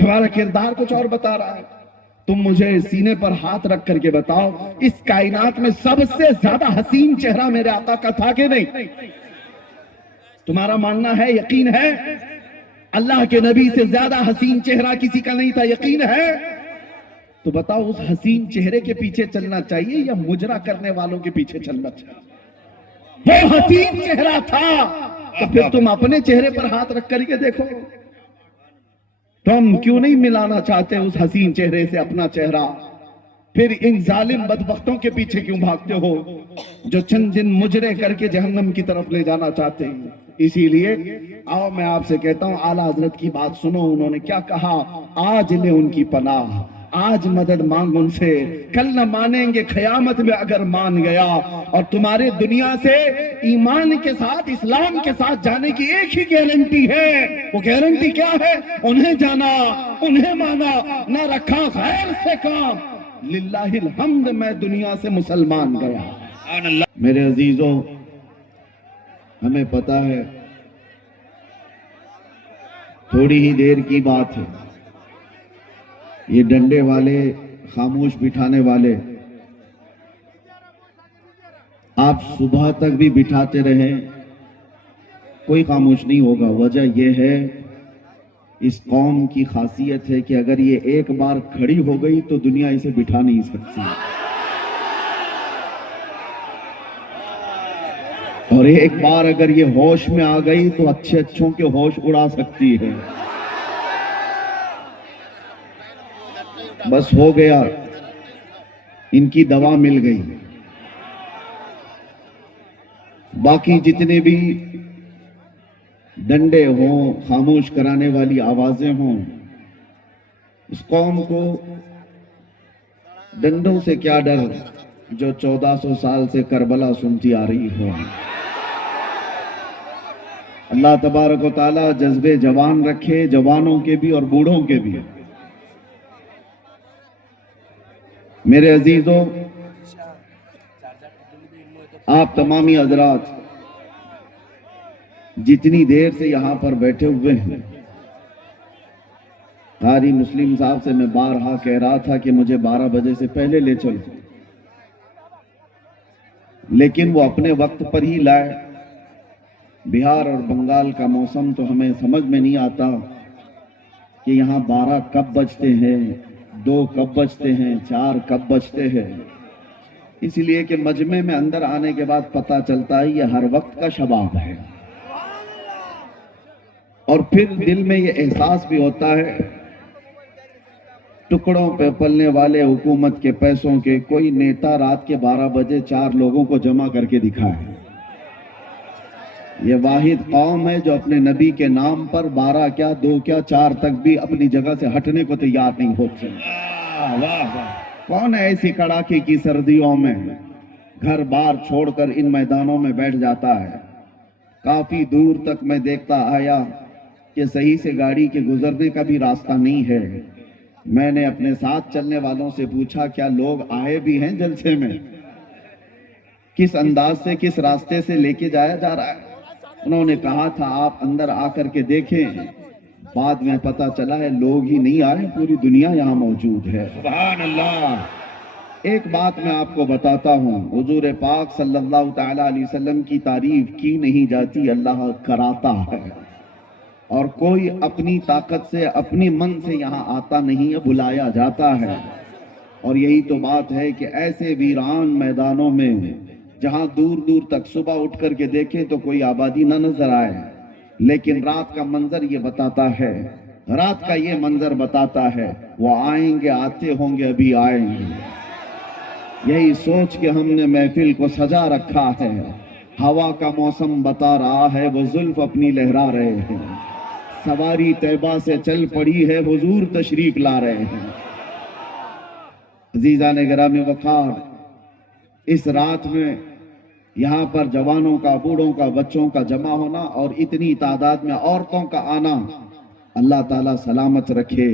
تمہارا کردار کچھ اور بتا رہا ہے. تم مجھے سینے پر ہاتھ رکھ کر کے بتاؤ اس کائنات میں سب سے زیادہ حسین چہرہ میرے آقا کا تھا کہ نہیں؟ تمہارا ماننا ہے، یقین ہے اللہ کے نبی سے زیادہ حسین چہرہ کسی کا نہیں تھا؟ یقین ہے؟ تو بتاؤ اس حسین چہرے کے پیچھے چلنا چاہیے یا مجرا کرنے والوں کے پیچھے چلنا چاہیے؟ وہ حسین چہرہ تھا تو پھر تم اپنے چہرے پر ہاتھ رکھ کر کے دیکھو. تم کیوں نہیں ملانا چاہتے اس حسین چہرے سے اپنا چہرہ؟ پھر ان ظالم بدبختوں کے پیچھے کیوں بھاگتے ہو جو چند دن مجرے کر کے جہنم کی طرف لے جانا چاہتے ہیں؟ اسی لیے آؤ میں آپ سے کہتا ہوں اعلیٰ حضرت کی بات سنو. انہوں نے کیا کہا؟ آج لے ان کی پناہ، آج مدد مانگ ان سے، کل نہ مانیں گے قیامت میں اگر مان گیا. اور تمہارے دنیا سے ایمان کے ساتھ، اسلام کے ساتھ جانے کی ایک ہی گارنٹی ہے. وہ گارنٹی کیا ہے؟ انہیں جانا، انہیں مانا، نہ رکھا غیر سے کام. للہ الحمد میں دنیا سے مسلمان گیا. میرے عزیزوں، ہمیں پتا ہے تھوڑی ہی دیر کی بات ہے. یہ ڈنڈے والے، خاموش بٹھانے والے، آپ صبح تک بھی بٹھاتے رہیں کوئی خاموش نہیں ہوگا. وجہ یہ ہے اس قوم کی خاصیت ہے کہ اگر یہ ایک بار کھڑی ہو گئی تو دنیا اسے بٹھا نہیں سکتی، اور ایک بار اگر یہ ہوش میں آ گئی تو اچھے اچھوں کے ہوش اڑا سکتی ہے. بس ہو گیا، ان کی دوا مل گئی. باقی جتنے بھی ڈنڈے ہوں، خاموش کرانے والی آوازیں ہوں، اس قوم کو ڈنڈوں سے کیا ڈر جو 1400 سال سے کربلا سنتی آ رہی ہو. اللہ تبارک و تعالی جذبے جوان رکھے، جوانوں کے بھی اور بوڑھوں کے بھی. میرے عزیزوں، آپ تمامی حضرات جتنی دیر سے یہاں پر بیٹھے ہوئے ہیں، قاری مسلم صاحب سے میں بارہا کہہ رہا تھا کہ مجھے 12 بجے سے پہلے لے چلو، لیکن وہ اپنے وقت پر ہی لائے. بہار اور بنگال کا موسم تو ہمیں سمجھ میں نہیں آتا کہ یہاں 12 کب بجتے ہیں، 2 کب بجتے ہیں، 4 کب بجتے ہیں. اس لیے کہ مجمع میں اندر آنے کے بعد پتہ چلتا ہے یہ ہر وقت کا شباب ہے. اور پھر دل میں یہ احساس بھی ہوتا ہے ٹکڑوں پہ پلنے والے حکومت کے پیسوں کے کوئی نیتا رات کے 12 بجے 4 لوگوں کو جمع کر کے دکھائے. یہ واحد قوم ہے جو اپنے نبی کے نام پر 12 کیا 2 کیا 4 تک بھی اپنی جگہ سے ہٹنے کو تیار نہیں ہوتے. کون ہے ایسی کڑاکے کی سردیوں میں گھر بار چھوڑ کر ان میدانوں میں بیٹھ جاتا ہے؟ کافی دور تک میں دیکھتا آیا کہ صحیح سے گاڑی کے گزرنے کا بھی راستہ نہیں ہے. میں نے اپنے ساتھ چلنے والوں سے پوچھا کیا لوگ آئے بھی ہیں جلسے میں؟ کس انداز سے، کس راستے سے لے کے جایا جا رہا ہے؟ انہوں نے کہا تھا آپ اندر آ کر کے دیکھیں. بعد میں پتا چلا ہے لوگ ہی نہیں آئے، پوری دنیا یہاں موجود ہے. سبحان اللہ. ایک بات میں آپ کو بتاتا ہوں، حضور پاک صلی اللہ تعالی علیہ وسلم کی تعریف کی نہیں جاتی، اللہ کراتا ہے. اور کوئی اپنی طاقت سے، اپنی من سے یہاں آتا نہیں ہے، بلایا جاتا ہے. اور یہی تو بات ہے کہ ایسے ویران میدانوں میں جہاں دور دور تک صبح اٹھ کر کے دیکھیں تو کوئی آبادی نہ نظر آئے، لیکن رات کا منظر یہ بتاتا ہے، رات کا یہ منظر بتاتا ہے وہ آئیں گے، آتے ہوں گے، ابھی آئیں گے. یہی سوچ کے ہم نے محفل کو سجا رکھا ہے. ہوا کا موسم بتا رہا ہے وہ زلف اپنی لہرا رہے ہیں. سواری طیبہ سے چل پڑی ہے، حضور تشریف لا رہے ہیں. عزیزان گرامی وقار، اس رات میں یہاں پر جوانوں کا، بوڑھوں کا، بچوں کا جمع ہونا اور اتنی تعداد میں عورتوں کا آنا، اللہ تعالیٰ سلامت رکھے.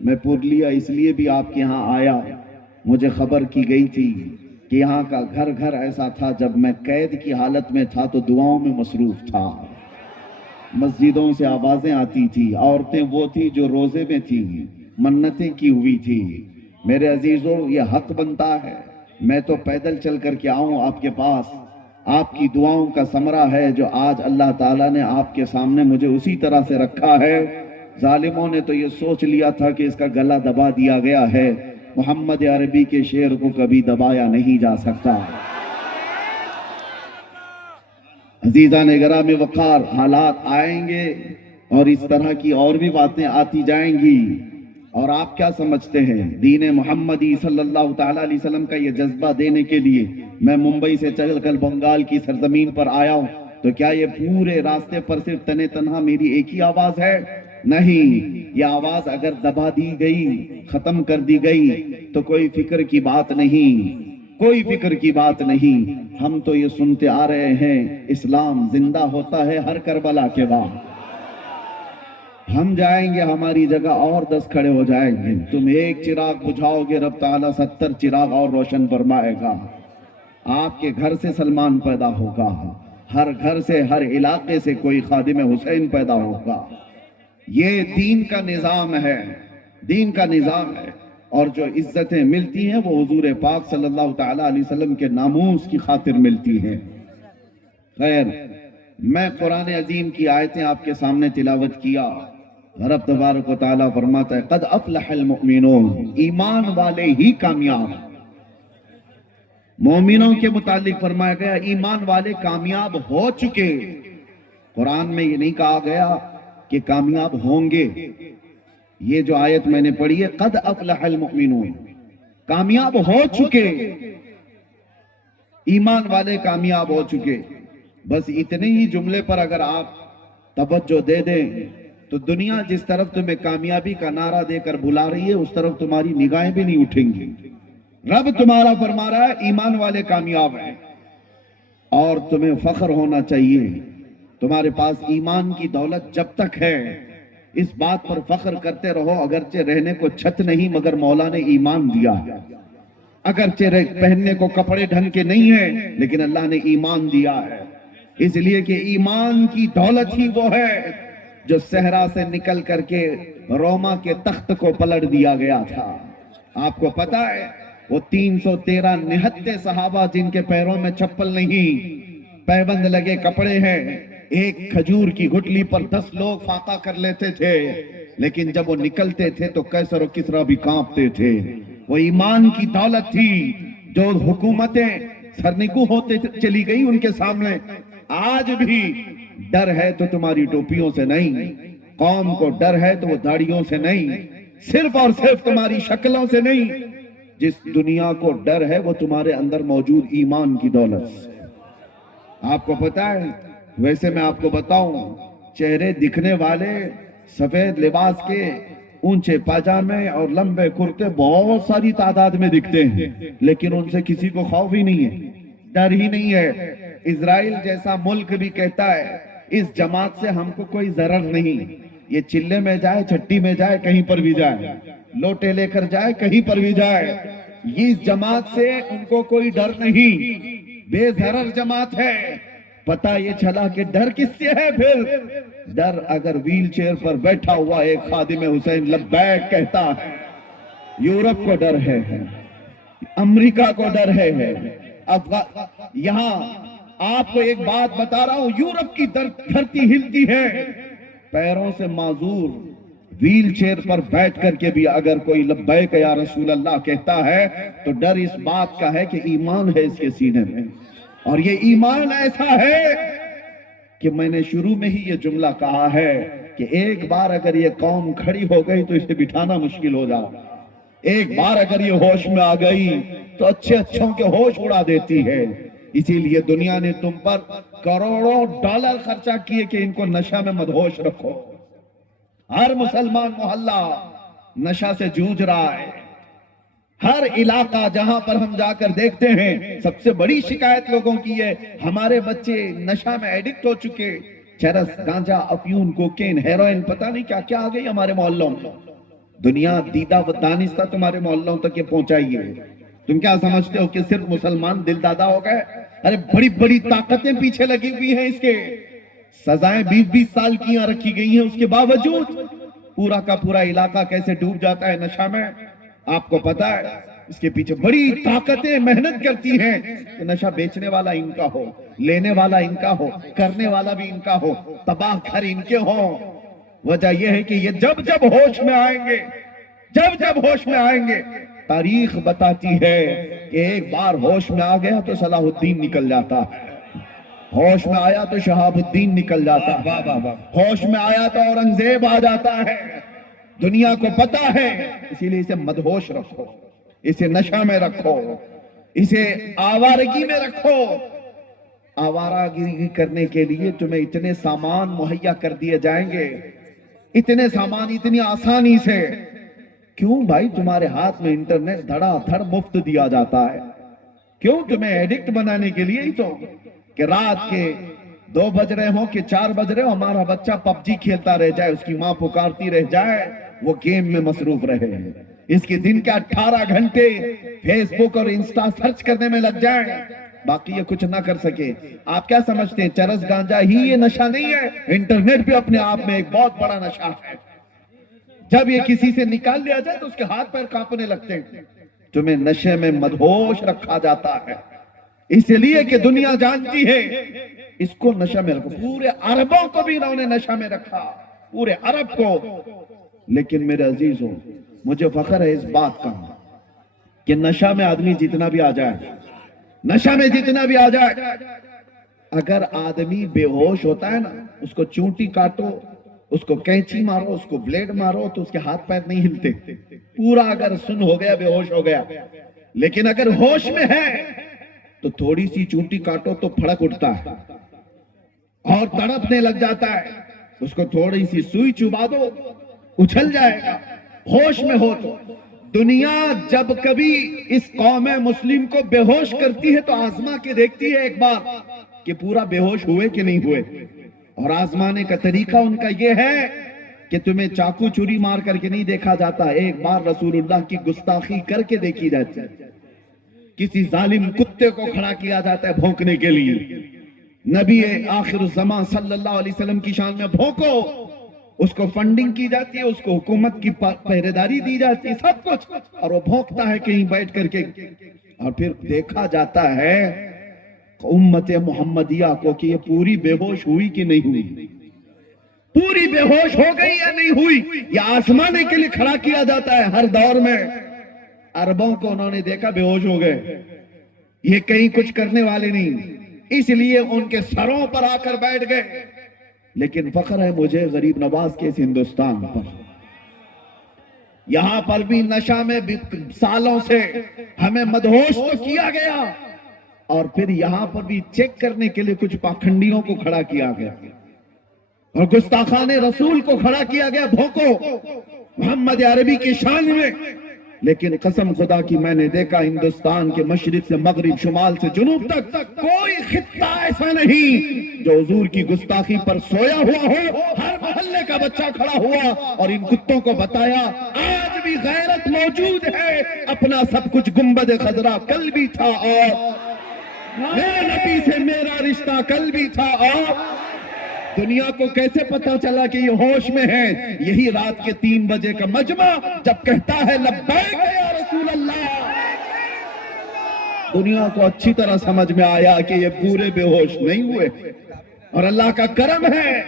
میں پورنیہ اس لیے بھی آپ کے یہاں آیا، مجھے خبر کی گئی تھی کہ یہاں کا گھر گھر ایسا تھا. جب میں قید کی حالت میں تھا تو دعاؤں میں مصروف تھا. مسجدوں سے آوازیں آتی تھی، عورتیں وہ تھی جو روزے میں تھی، منتیں کی ہوئی تھی۔ میرے عزیزوں، یہ حق بنتا ہے میں تو پیدل چل کر کے آؤں آپ کے پاس، آپ کی دعاؤں کا ثمرہ ہے جو آج اللہ تعالیٰ نے آپ کے سامنے مجھے اسی طرح سے رکھا ہے۔ ظالموں نے تو یہ سوچ لیا تھا کہ اس کا گلا دبا دیا گیا ہے، محمد عربی کے شعر کو کبھی دبایا نہیں جا سکتا۔ عزیزان گرامی وقار، حالات آئیں گے اور اس طرح کی اور بھی باتیں آتی جائیں گی، اور آپ کیا سمجھتے ہیں دین محمدی صلی اللہ تعالیٰ علیہ وسلم کا یہ جذبہ دینے کے لیے میں ممبئی سے چل کر بنگال کی سرزمین پر آیا ہوں، تو کیا یہ پورے راستے پر صرف تنے تنہا میری ایک ہی آواز ہے؟ نہیں، یہ آواز اگر دبا دی گئی، ختم کر دی گئی تو کوئی فکر کی بات نہیں، کوئی فکر کی بات نہیں۔ ہم تو یہ سنتے آ رہے ہیں، اسلام زندہ ہوتا ہے ہر کربلا کے بعد۔ ہم جائیں گے، ہماری جگہ اور 10 کھڑے ہو جائیں گے، تم ایک چراغ بجھاؤ گے، رب تعالیٰ 70 چراغ اور روشن فرمائے گا۔ آپ کے گھر سے سلمان پیدا ہوگا، ہر گھر سے، ہر علاقے سے کوئی خادم حسین پیدا ہوگا۔ یہ دین کا نظام ہے، دین کا نظام ہے، اور جو عزتیں ملتی ہیں وہ حضور پاک صلی اللہ تعالیٰ علیہ وسلم کے ناموس کی خاطر ملتی ہیں۔ خیر، میں قرآن عظیم کی آیتیں آپ کے سامنے تلاوت کیا۔ رب تبارک و تعالیٰ فرماتا ہے قد افلح المؤمنون، ایمان والے ہی کامیاب۔ مومنوں کے متعلق فرمایا گیا ایمان والے کامیاب ہو چکے، قرآن میں یہ نہیں کہا گیا کہ کامیاب ہوں گے۔ یہ جو آیت میں نے پڑھی ہے قد افلح المؤمنون، کامیاب ہو چکے، ایمان والے کامیاب ہو چکے۔ بس اتنے ہی جملے پر اگر آپ توجہ دے دیں تو دنیا جس طرف تمہیں کامیابی کا نعرہ دے کر بلا رہی ہے اس طرف تمہاری نگاہیں بھی نہیں اٹھیں گی۔ رب تمہارا فرما رہا ہے ایمان والے کامیاب ہیں، اور تمہیں فخر ہونا چاہیے، تمہارے پاس ایمان کی دولت جب تک ہے اس بات پر فخر کرتے رہو، اگرچہ رہنے کو چھت نہیں مگر مولا نے ایمان دیا ہے، اگرچہ پہننے کو کپڑے ڈھنگ کے نہیں ہیں لیکن اللہ نے ایمان دیا ہے، اس لیے کہ ایمان کی دولت ہی وہ ہے جو صحرا سے نکل کر کے روما کے تخت کو پلٹ دیا گیا تھا۔ آپ کو پتا ہے وہ 313 نہتے صحابہ جن کے پیروں میں چپل نہیں، پیبند لگے کپڑے ہیں، ایک کھجور کی گٹلی پر 10 لوگ فاقہ کر لیتے تھے، لیکن جب وہ نکلتے تھے تو کیسر و کسرا بھی کانپتے تھے۔ وہ ایمان کی دولت تھی جو حکومتیں سرنگو ہوتے چلی گئی ان کے سامنے۔ آج بھی ڈر ہے تو تمہاری ٹوپیوں سے نہیں، قوم کو ڈر ہے تو وہ داڑیوں سے نہیں، صرف اور صرف تمہاری شکلوں سے نہیں، جس دنیا کو ڈر ہے وہ تمہارے اندر موجود ایمان کی دولت سے۔ آپ کو پتا ہے، ویسے میں آپ کو بتاؤں، چہرے دکھنے والے سفید لباس کے اونچے پاجامے اور لمبے کرتے بہت ساری تعداد میں دکھتے ہیں، لیکن ان سے کسی کو خوف ہی نہیں ہے، ڈر ہی نہیں ہے۔ اسرائیل جیسا ملک بھی کہتا ہے اس جماعت سے ہم کو کوئی ضرر نہیں، یہ چلے میں جائے، چھٹی میں جائے، کہیں پر بھی جائے، لوٹے لے کر جائے، کہیں پر بھی جائے، یہ اس جماعت سے ان کو کوئی ڈر نہیں، بے ضرر جماعت ہے۔ پتہ یہ چلا کہ ڈر کس سے ہے پھر؟ ڈر اگر ویل چیئر پر بیٹھا ہوا ایک خادم حسین لبیک کہتا ہے، یورپ کو ڈر ہے، امریکہ کو ڈر ہے، یہاں آپ کو ایک بات بتا رہا ہوں، یورپ کی دھرتی ہلتی ہے، پیروں سے معذور ویل چیئر پر بیٹھ کر کے بھی اگر کوئی لبیک یا رسول اللہ کہتا ہے تو ڈر اس بات کا ہے کہ ایمان ہے اس کے سینے میں، اور یہ ایمان ایسا ہے کہ میں نے شروع میں ہی یہ جملہ کہا ہے کہ ایک بار اگر یہ قوم کھڑی ہو گئی تو اسے بٹھانا مشکل ہو جائے، ایک بار اگر یہ ہوش میں آ گئی تو اچھے اچھوں کے ہوش اڑا دیتی ہے۔ اسی لیے دنیا نے تم پر کروڑوں ڈالر خرچہ کیے کہ ان کو نشہ میں مدہوش رکھو۔ ہر مسلمان محلہ نشہ سے جوجھ رہا ہے، ہر علاقہ جہاں پر ہم جا کر دیکھتے ہیں سب سے بڑی شکایت لوگوں کی ہے ہمارے بچے نشہ میں ایڈکٹ ہو چکے، چرس، گانجا، افیون، کوکین، ہیروئن، پتہ نہیں کیا کیا آ گئی ہمارے محلوں میں۔ دنیا دیدہ و دانستہ تمہارے محلوں تک یہ پہنچائی ہے۔ تم کیا سمجھتے ہو کہ صرف مسلمان دل دادا ہو گئے؟ ارے بڑی بڑی طاقتیں پیچھے لگی ہوئی ہیں اس کے، सजाएं 20-20 साल की यहाँ रखी गई हैं, उसके बावजूद पूरा का पूरा इलाका कैसे डूब जाता है नशा में, आपको पता है। इसके पीछे बड़ी ताकतें मेहनत करती हैं कि नशा बेचने वाला इनका हो, लेने वाला इनका हो, करने वाला भी इनका हो, तबाह घर इनके हो। वजह यह है कि ये जब जब होश में आएंगे, जब जब होश में आएंगे, तारीख बताती है कि एक बार होश में आ गया तो सलाहुद्दीन निकल जाता है, होश में आया तो शहाबुद्दीन निकल जाता है, होश में आया तो औरंगजेब आ जाता है। दुनिया को पता है, इसीलिए इसे मदहोश रखो, इसे नशा में रखो, इसे आवारगी में रखो। आवारागिरी करने के लिए तुम्हें इतने सामान मुहैया कर दिए जाएंगे, इतने सामान इतनी आसानी से। क्यों भाई तुम्हारे हाथ में इंटरनेट धड़ाधड़ मुफ्त दिया जाता है, क्यों तुम्हें एडिक्ट बनाने के लिए ही तो, कि रात के 2 बज रहे हो कि 4 बज रहे हो, हमारा बच्चा पबजी खेलता रह जाए, उसकी माँ पुकारती रह जाए, वो गेम में मसरूफ रहे। इसके दिन के 18 घंटे फेसबुक और इंस्टा सर्च करने में लग जाए, बाकी ये कुछ ना कर सके। आप क्या समझते हैं चरस गांजा ही ये नशा नहीं है? इंटरनेट भी अपने आप में एक बहुत बड़ा नशा है। जब ये किसी से निकाल लिया जाए तो उसके हाथ पैर कांपने लगते हैं। तुम्हें नशे में मदहोश रखा जाता है, इसलिए कि दुनिया जानती है इसको नशा में रखो। पूरे अरबों को भी इन्होंने नशा में रखा, पूरे अरब को। लेकिन मेरे अजीजों, मुझे फख्र है इस बात का कि नशा में आदमी जितना भी आ जाए, नशा में जितना भी आ जाए, अगर आदमी बेहोश होता है ना, उसको चूंटी काटो, उसको कैंची मारो, उसको ब्लेड मारो, तो उसके हाथ पैर नहीं हिलते। पूरा अगर सुन हो गया, बेहोश हो गया। लेकिन अगर होश में है तो थोड़ी सी चूंटी काटो तो फड़क उठता है और तड़पने लग जाता है। उसको थोड़ी सी सुई चुबा दो, उछल जाएगा। होश में हो तो दुनिया जब कभी इस कौम मुस्लिम को बेहोश करती है तो आजमा के देखती है एक बार कि पूरा बेहोश हुए कि नहीं हुए। और आजमाने का तरीका उनका यह है कि तुम्हें चाकू चुरी मार करके नहीं देखा जाता, एक बार रसूलुल्लाह की गुस्ताखी करके देखी जाती है। किसी जालिम कुत्ते को खड़ा किया जाता है भौंकने के लिए, नबी आखिर ज़मां सल्लल्लाहु अलैहि वसल्लम की शान में भौंको, उसको फंडिंग की जाती है, उसको हुकूमत की पहरेदारी दी जाती है, सब कुछ, और वो भौंकता है कहीं बैठ करके। और फिर देखा जाता है उम्मत मुहम्मदिया को कि ये पूरी बेहोश हुई कि नहीं हुई, पूरी बेहोश हो गई या नहीं हुई। ये आसमाने के लिए खड़ा किया जाता है हर दौर में। अरबों को उन्होंने देखा बेहोश हो गए, ये कहीं कुछ करने वाले नहीं, इसलिए उनके सरों पर आकर बैठ गए। लेकिन फख्र है मुझे गरीब नवाज के इस हिंदुस्तान पर, यहां पर भी नशा में सालों से हमें मदहोश तो किया गया, और फिर यहां पर भी चेक करने के लिए कुछ पाखंडियों को खड़ा किया गया और गुस्ताखाने रसूल को खड़ा किया गया भोंको मोहम्मद अरबी की शान में। लेकिन कसम खुदा की मैंने देखा हिंदुस्तान के मशरिक से मगरिब, शुमाल से जुनूब तक कोई खित्ता ऐसा नहीं जो हुजूर की गुस्ताखी पर सोया हुआ हो। हर मोहल्ले का बच्चा खड़ा हुआ और इन कुत्तों को बताया आज भी गैरत मौजूद है, अपना सब कुछ गुंबद खजरा कल भी था और मेरे नबी से मेरा रिश्ता कल भी था। और दुनिया को कैसे पता चला कि ये होश में है? यही रात के 3 बजे का मजमा जब कहता है लब्बैक या रसूल अल्लाह। दुनिया को अच्छी तरह समझ में आया कि ये पूरे बेहोश नहीं हुए। और अल्लाह का करम है,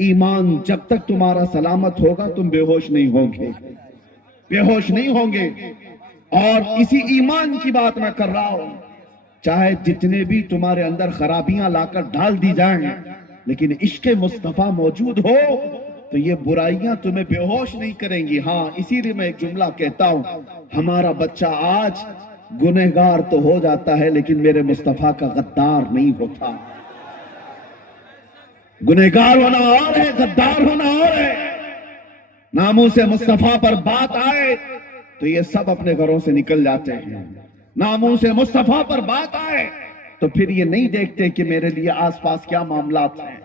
ईमान जब तक तुम्हारा सलामत होगा तुम बेहोश नहीं होंगे, बेहोश नहीं होंगे। और इसी ईमान की बात मैं कर रहा हूं, चाहे जितने भी तुम्हारे अंदर खराबियां लाकर डाल दी जाएं, लेकिन इश्क़े मुस्तफा मौजूद हो तो ये बुराइयां तुम्हें बेहोश नहीं करेंगी। हाँ, इसीलिए मैं एक जुमला कहता हूं, हमारा बच्चा आज गुनहगार तो हो जाता है लेकिन मेरे मुस्तफा का गद्दार नहीं होता। गुनहगार होना और है, गद्दार होना और है। नामों से मुस्तफा पर बात आए तो ये सब अपने घरों से निकल जाते हैं। नामों से मुस्तफा पर बात आए तो फिर ये नहीं देखते कि मेरे लिए आसपास क्या मामलात हैं।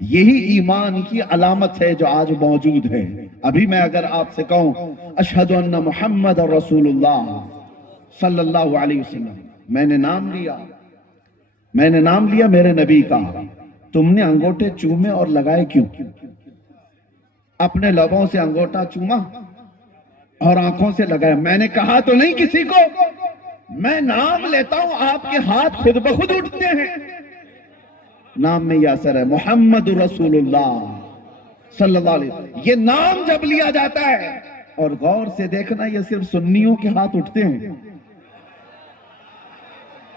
यही ईमान की अलामत है जो आज मौजूद है। अभी मैं अगर आपसे कहूं अशहदु अन्ना मुहम्मद रसूलुल्लाह सल्लल्लाहु अलैहि वसल्लम, मैंने नाम लिया मेरे नबी का, تم نے انگوٹھے چومے اور لگائے کیوں؟ اپنے لبوں سے انگوٹھا چوما اور آنکھوں سے لگایا. میں نے کہا تو نہیں کسی کو. میں نام لیتا ہوں آپ کے ہاتھ خود بخود اٹھتے ہیں. نام میں یہ اثر ہے. محمد رسول اللہ صلی اللہ علیہ وسلم. یہ نام جب لیا جاتا ہے اور غور سے دیکھنا یہ صرف سنیوں کے ہاتھ اٹھتے ہیں,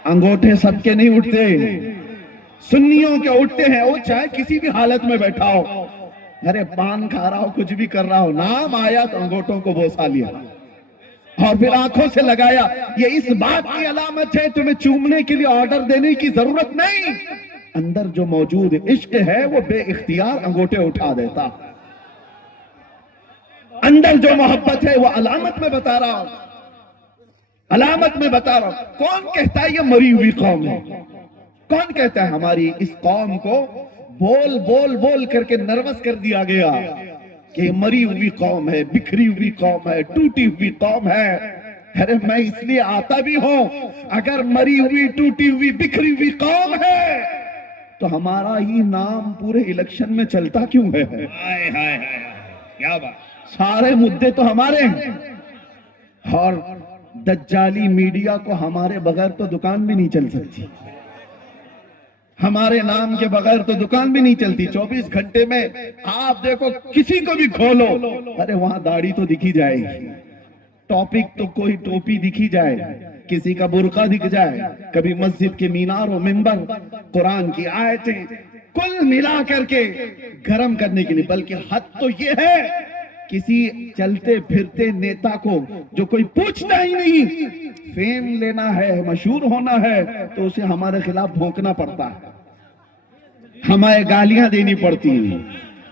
انگوٹھے سب کے نہیں اٹھتے, سنیوں کے اٹھتے ہیں. وہ چاہے کسی بھی حالت میں بیٹھا ہو, ارے پان کھا رہا ہو, کچھ بھی کر رہا ہو, نام آیا تو انگوٹھوں کو بوسا لیا اور پھر آنکھوں سے لگایا. یہ اس بات کی علامت ہے تمہیں چومنے کے لیے آرڈر دینے کی ضرورت نہیں. اندر جو موجود عشق ہے وہ بے اختیار انگوٹھے اٹھا دیتا. اندر جو محبت ہے وہ علامت میں بتا رہا ہوں, علامت میں بتا رہا ہوں. کون کہتا ہے یہ مری ہوئی قوم ہے؟ کون کہتا ہے ہماری اس قوم کو بول بول بول کر کے نروس کر دیا گیا کہ یہ مری ہوئی قوم ہے, بکھری ہوئی قوم ہے, ٹوٹی ہوئی قوم ہے. ارے میں اس لیے آتا بھی ہوں, اگر مری ہوئی, ٹوٹی ہوئی, بکھری ہوئی قوم ہے تو ہمارا ہی نام پورے الیکشن میں چلتا کیوں ہے؟ کیا بات, سارے مدے تو ہمارے ہیں. اور دجالی میڈیا کو ہمارے بغیر تو دکان بھی نہیں چل سکتی, ہمارے نام کے بغیر تو دکان بھی نہیں چلتی. 24 گھنٹے میں آپ دیکھو کسی کو بھی کھولو, ارے وہاں داڑھی تو دکھی جائے گی, ٹاپک تو کوئی ٹوپی دکھی جائے, کسی کا برقع دکھ جائے, کبھی مسجد کے مینار و منبر, قرآن کی آیتیں, کل ملا کر کے گرم کرنے کے لیے. بلکہ حد تو یہ ہے کسی چلتے پھرتے نیتا کو جو کوئی پوچھتا ہی نہیں, فیم لینا ہے, مشہور ہونا ہے, تو اسے ہمارے خلاف بھونکنا پڑتا ہے, ہمیں گالیاں دینی پڑتی ہیں.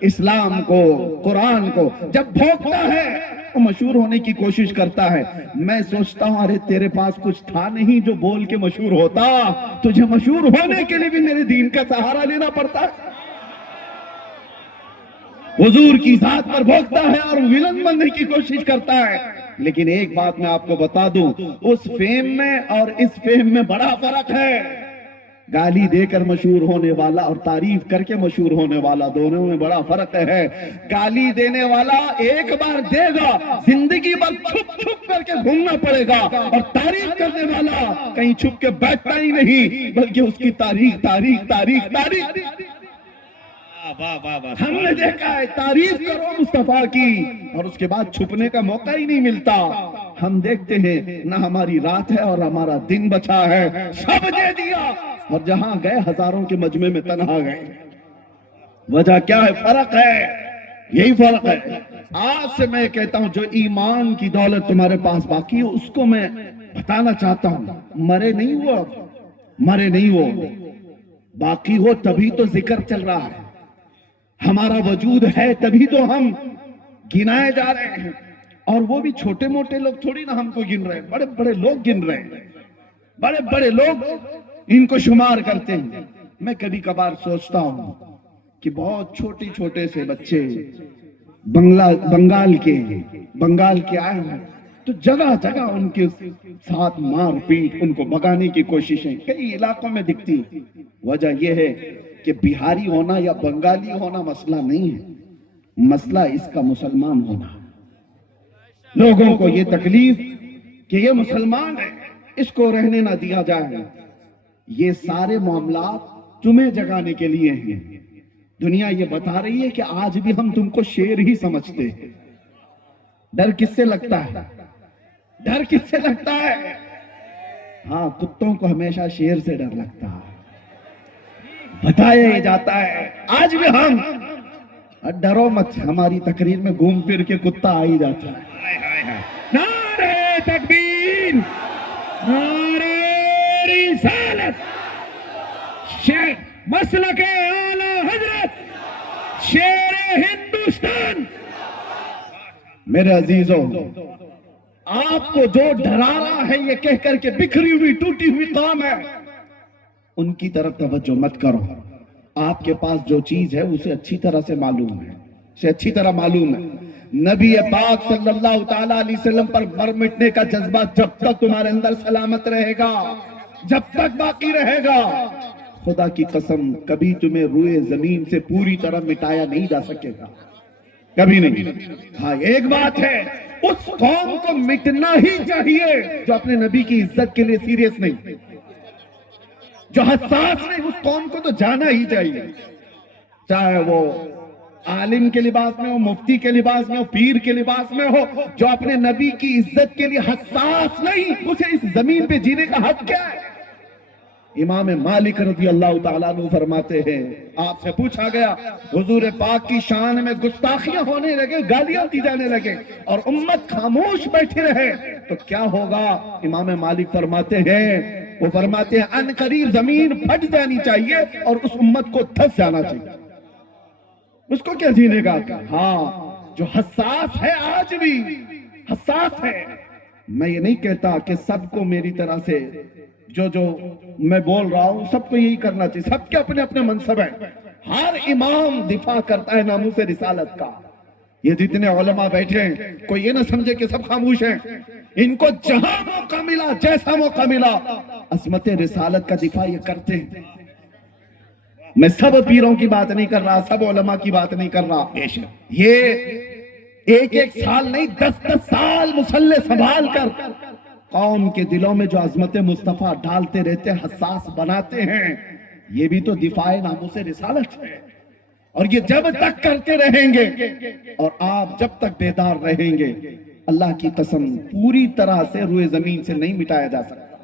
اسلام کو, قرآن کو جب بھونکتا ہے وہ مشہور ہونے کی کوشش کرتا ہے. میں سوچتا ہوں ارے تیرے پاس کچھ تھا نہیں جو بول کے مشہور ہوتا, تجھے مشہور ہونے کے لیے بھی میرے دین کا سہارا لینا پڑتا ہے. حضور کی ذات پر بھونکتا ہے اور ولن بننے کی کوشش کرتا ہے. لیکن ایک بات میں آپ کو بتا دوں, اس فیم میں اور اس فیم میں بڑا فرق ہے. گالی دے کر مشہور ہونے والا اور تعریف کر کے مشہور ہونے والا, دونوں میں بڑا فرق ہے. گالی دینے والا ایک بار دے گا, زندگی بھر چھپ چھپ کر کے گھومنا پڑے گا, اور تعریف کرنے والا کہیں چھپ کے بیٹھتا ہی نہیں, بلکہ اس کی تاریخ تاریخ تاریخ تاریخ. ہم نے دیکھا ہے تعریف کرو مصطفیٰ کی اور اس کے بعد چھپنے کا موقع ہی نہیں ملتا. ہم دیکھتے ہیں نہ ہماری رات ہے اور ہمارا دن بچا ہے, سب دے دیا اور جہاں گئے ہزاروں کے مجمع میں تنہا گئے. وجہ کیا ہے؟ فرق ہے, یہی فرق ہے. آج سے میں کہتا ہوں جو ایمان کی دولت تمہارے پاس باقی ہے اس کو میں بتانا چاہتا ہوں. مرے نہیں ہو, مرے نہیں ہو, باقی ہو تبھی تو ذکر چل رہا ہے. ہمارا وجود ہے تبھی تو ہم گنائے جا رہے ہیں, اور وہ بھی چھوٹے موٹے لوگ تھوڑی نہ ہم کو گن رہے ہیں, بڑے بڑے لوگ گن رہے ہیں, بڑے بڑے لوگ ان کو شمار کرتے ہیں. میں کبھی کبھار سوچتا ہوں کہ بہت چھوٹے چھوٹے سے بچے بنگال کے آئے ہیں, تو جگہ جگہ ان کے ساتھ مار پیٹ, ان کو بھگانے کی کوششیں کئی علاقوں میں دکھتی. وجہ یہ ہے کہ بہاری ہونا یا بنگالی ہونا مسئلہ نہیں ہے, مسئلہ اس کا مسلمان ہونا. لوگوں کو یہ تکلیف کہ یہ مسلمان ہے, اس کو رہنے نہ دیا جائے. یہ سارے معاملات تمہیں جگانے کے لیے ہیں. دنیا یہ بتا رہی ہے کہ آج بھی ہم تم کو شیر ہی سمجھتے ہیں. ڈر کس سے لگتا ہے؟ ڈر کس سے لگتا ہے؟ ہاں, کتوں کو ہمیشہ شیر سے ڈر لگتا ہے, بتایا جاتا ہے. آج بھی ہم, ڈرو مت, ہماری تقریر میں گھوم پھر کے کتا آ ہی جاتا ہے. نعرہ تکبیر, نعرہ رسالت, مسلک اعلی حضرت, شیر ہندوستان. میرے عزیزوں, آپ کو جو ڈرا رہا ہے یہ کہہ کر کے بکھری ہوئی ٹوٹی ہوئی قوم ہے, ان کی طرف توجہ مت کرو. آپ کے پاس جو چیز ہے اسے اچھی طرح سے معلوم ہے, اسے اچھی طرح معلوم ہے. نبی پاک صلی اللہ تعالیٰ علیہ وسلم پر مر مٹنے کا جذبہ جب تک تمہارے اندر سلامت رہے گا, جب تک باقی رہے گا, खुदा की कसम कभी तुम्हें रुए जमीन से पूरी तरह मिटाया नहीं जा सकेगा, कभी नहीं। हाँ एक बात है, उस कौम को मिटना ही चाहिए जो अपने नबी की इज्जत के लिए सीरियस नहीं, जो हसास नहीं, उस कौम को तो जाना ही चाहिए। चाहे वो आलिम के लिबास में हो, मुफ्ती के लिबास में हो, पीर के लिबास में हो, जो अपने नबी की इज्जत के लिए हसास नहीं, उसे इस जमीन पे जीने का हक क्या है? इमाम मालिक रज़ी अल्लाह ताला अन्हु फरमाते हैं, आपसे पूछा गया हुजूर पाक की शान में गुस्ताखियां होने लगे, गालियां दी जाने लगे और उम्मत खामोश बैठे रहे तो क्या होगा? इमाम मालिक फरमाते हैं, वो फरमाते हैं अन करीब जमीन फट जानी चाहिए और उस उम्मत को धस जाना चाहिए। उसको क्या जीने का? हाँ, जो हसास है, आज भी हसास है। मैं ये नहीं कहता कि सबको मेरी तरह से जो मैं बोल रहा हूं सबको यही करना चाहिए, सबके अपने अपने मनसब है। हर इमाम दिफा करता है नामूस रिसालत का। ये जितने उलमा बैठे हैं, कोई ये ना समझे कि सब खामोश हैं। इनको जहां मौका मिला, जैसा मौका मिला, अजमत रिसालत का दिफा ये करते हैं। मैं सब पीरों की बात नहीं कर रहा, सब उलमा की बात नहीं कर रहा। ये एक एक साल नहीं, 10-10 साल मुसल्ले संभाल कर कौम के दिलों में जो अजमत मुस्तफा डालते रहते, हसास बनाते हैं, ये भी तो दिफाए नामूस रिसालत है। और ये जब तक करते रहेंगे और आप जब तक बेदार रहेंगे, अल्लाह की कसम पूरी तरह से रुए जमीन से नहीं मिटाया जा सकता।